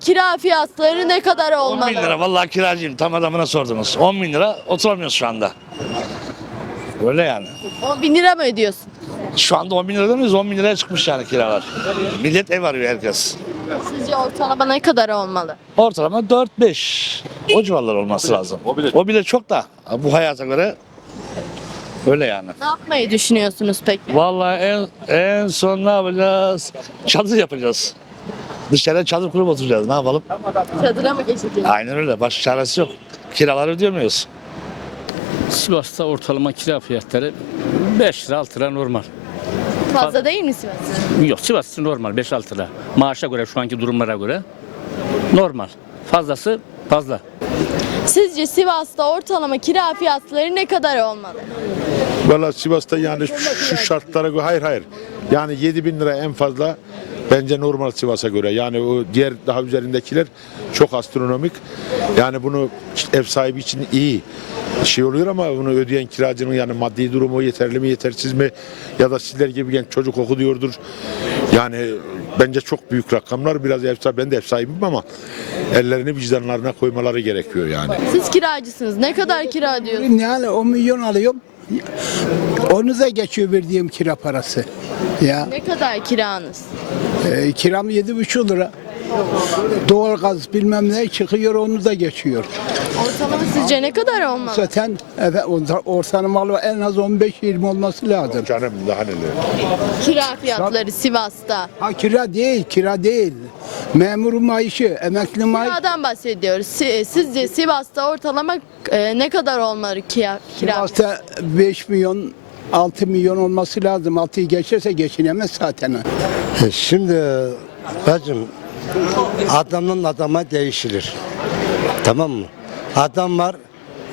Kira fiyatları ne kadar 10 olmalı? bin lira vallahi kiracıyım tam adamına sordunuz. 10 bin lira oturamıyoruz şu anda. Öyle yani. 10 bin lira mı ödüyorsun? Şu anda 10 bin lira demiyoruz 10 bin liraya çıkmış yani kiralar. Millet ev arıyor herkes. Sizce ortalama ne kadar olmalı? Ortalama 4-5 o civarlar olması lazım. O bile, çok da bu hayata göre öyle yani. Ne yapmayı düşünüyorsunuz peki? Vallahi en, en son ne yapacağız? Çadır yapacağız. Dışarıya çadır kurup oturacağız. Ne yapalım? Çadıra mı geçeceğiz? Aynen öyle. Başka çaresi yok. Kiraları ödeyemiyoruz. Sivas'ta ortalama kira fiyatları 5 lira 6 lira normal. Fazla değil mi Sivas? Yok Sivas normal 5-6 lira. Maaşa göre şu anki durumlara göre normal. Fazlası fazla. Sizce Sivas'ta ortalama kira fiyatları ne kadar olmalı? Valla Sivas'ta yani şu, şu şartlara göre hayır hayır. Yani 7 bin lira en fazla bence normal Sivas'a göre. Yani o diğer daha üzerindekiler çok astronomik. Yani bunu ev sahibi için iyi şey oluyor ama bunu ödeyen kiracının yani maddi durumu yeterli mi yetersiz mi ya da sizler gibi genç çocuk okuyordur. Yani bence çok büyük rakamlar biraz ev sahibi ben de ev sahibiyim ama ellerini vicdanlarına koymaları gerekiyor yani. Siz kiracısınız. Ne kadar kira ödüyorsunuz? Yani 10 milyon alıyorum. Onu da geçiyor verdiğim kira parası. Ya Ne kadar kiranız? e, kiram yedi buçuk lira. Doğalgaz bilmem ne çıkıyor onu da geçiyor. Ortalama sizce ne kadar olmalı? Zaten evet, orta- ortalamalı en az 15-20 olması lazım. Canım daha neler. Kira fiyatları Sivas'ta. Ha kira değil, kira değil. Memurun maaşı, emekli maaşı. Kiradan bahsediyoruz. Si- Sizce Sivas'ta ortalama e, ne kadar olmalı kira? kira? Hasta 5 milyon 6 milyon olması lazım. 6'yı geçerse geçinemez zaten. E, Şimdi bacım adamdan adama değişilir. Tamam mı? Adam var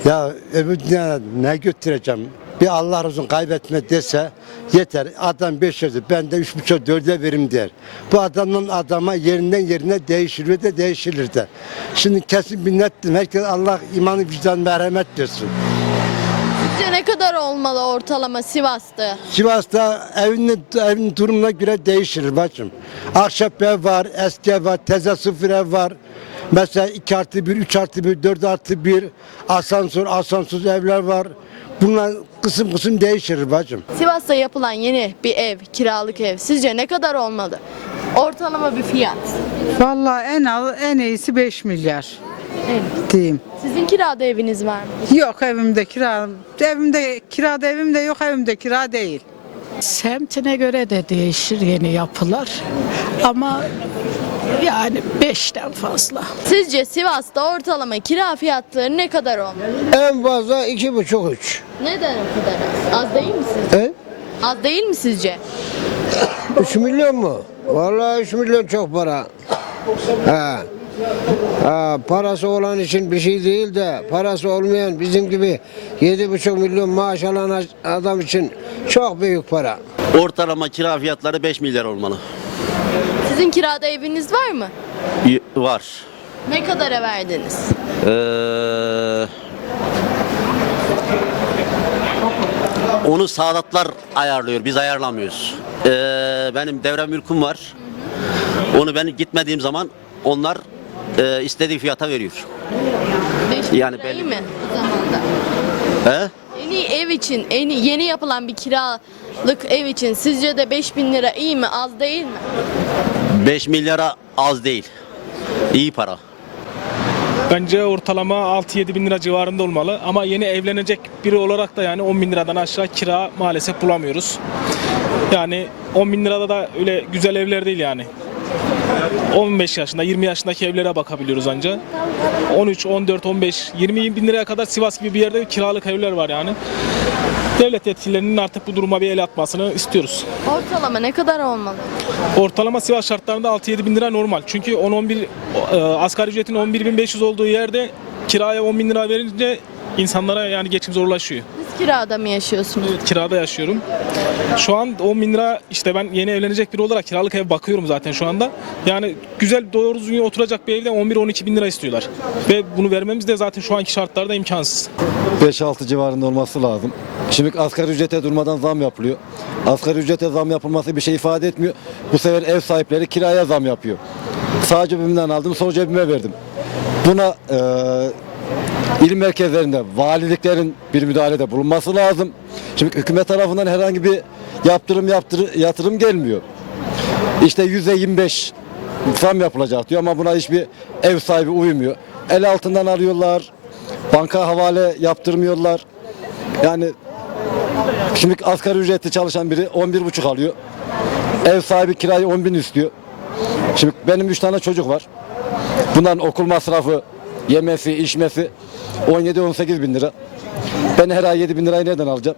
ya öbür dünyaya ne götüreceğim? Bir Allah razı olsun kaybetme dese yeter. Adam 5 yazı ben de üç buçuk dörde verim der. Bu adamdan adama yerinden yerine değişir ve de değişilir de. Şimdi kesin bir nettim. Herkes Allah imanı vicdan merhamet diyorsun. Sizce ne kadar olmalı ortalama Sivas'ta? Sivas'ta evin, evin durumuna göre değişir bacım. Ahşap ev var, eski ev var, teze sıfır ev var. Mesela 2 artı 1, 3 artı 1, 4 artı 1, asansör, asansöz evler var. Bunlar kısım kısım değişir bacım. Sivas'ta yapılan yeni bir ev, kiralık ev sizce ne kadar olmalı? Ortalama bir fiyat. Vallahi en az en iyisi 5 milyar diyeyim. Sizin kirada eviniz var mı? Yok evimde kira, evimde kirada evim de yok evimde kira değil. Semtine göre de değişir yeni yapılar. Ama yani beşten fazla. Sizce Sivas'ta ortalama kira fiyatları ne kadar olmalı? En fazla iki buçuk üç. Neden o kadar az? Az değil mi sizce? E? Az değil mi sizce? 3 milyon mu? Vallahi 3 milyon çok para. Ha. Ha, parası olan için bir şey değil de parası olmayan bizim gibi 7,5 milyon maaş alan adam için çok büyük para. Ortalama kira fiyatları 5 milyar olmalı. Sizin kirada eviniz var mı? Y- Var. Ne kadara verdiniz? Ee, onu Sadatlar ayarlıyor. Biz ayarlamıyoruz. Ee, benim devre mülküm var. Onu ben gitmediğim zaman onlar e, istediği fiyata veriyor. 5 Yani belli. iyi mi bu zamanda? He? Yeni ev için, yeni, yeni yapılan bir kiralık ev için sizce de 5000 lira iyi mi, az değil mi? 5 milyara az değil. İyi para. Bence ortalama 6-7 bin lira civarında olmalı ama yeni evlenecek biri olarak da yani 10 bin liradan aşağı kira maalesef bulamıyoruz. Yani 10 bin lirada da öyle güzel evler değil yani. 15 yaşında, 20 yaşındaki evlere bakabiliyoruz anca. 13, 14, 15, 20 bin liraya kadar Sivas gibi bir yerde kiralık evler var yani. Devlet yetkililerinin artık bu duruma bir el atmasını istiyoruz. Ortalama ne kadar olmalı? Ortalama Sivas şartlarında 6-7 bin lira normal. Çünkü 10-11 e, asgari ücretin 11.500 olduğu yerde kiraya 10 bin lira verince insanlara yani geçim zorlaşıyor. Siz kirada mı yaşıyorsunuz? Kirada yaşıyorum. Şu an 10 bin lira işte ben yeni evlenecek biri olarak kiralık ev bakıyorum zaten şu anda. Yani güzel doğru düzgün oturacak bir evde 11-12 bin lira istiyorlar. Ve bunu vermemiz de zaten şu anki şartlarda imkansız. 5-6 civarında olması lazım. Şimdi asgari ücrete durmadan zam yapılıyor. Asgari ücrete zam yapılması bir şey ifade etmiyor. Bu sefer ev sahipleri kiraya zam yapıyor. sağ cebimden aldım, sol cebime verdim. Buna e, il merkezlerinde valiliklerin bir müdahalede bulunması lazım. Şimdi hükümet tarafından herhangi bir yaptırım yaptır, yatırım gelmiyor. İşte yüzde 25 zam yapılacak diyor ama buna hiçbir ev sahibi uymuyor. El altından alıyorlar, banka havale yaptırmıyorlar. Yani şimdi asgari ücretli çalışan biri 11,5 alıyor. Ev sahibi kirayı 10 bin istiyor. Şimdi benim 3 tane çocuk var. Bunların okul masrafı, yemesi, içmesi 17-18 bin lira. Ben her ay 7 bin lirayı nereden alacağım?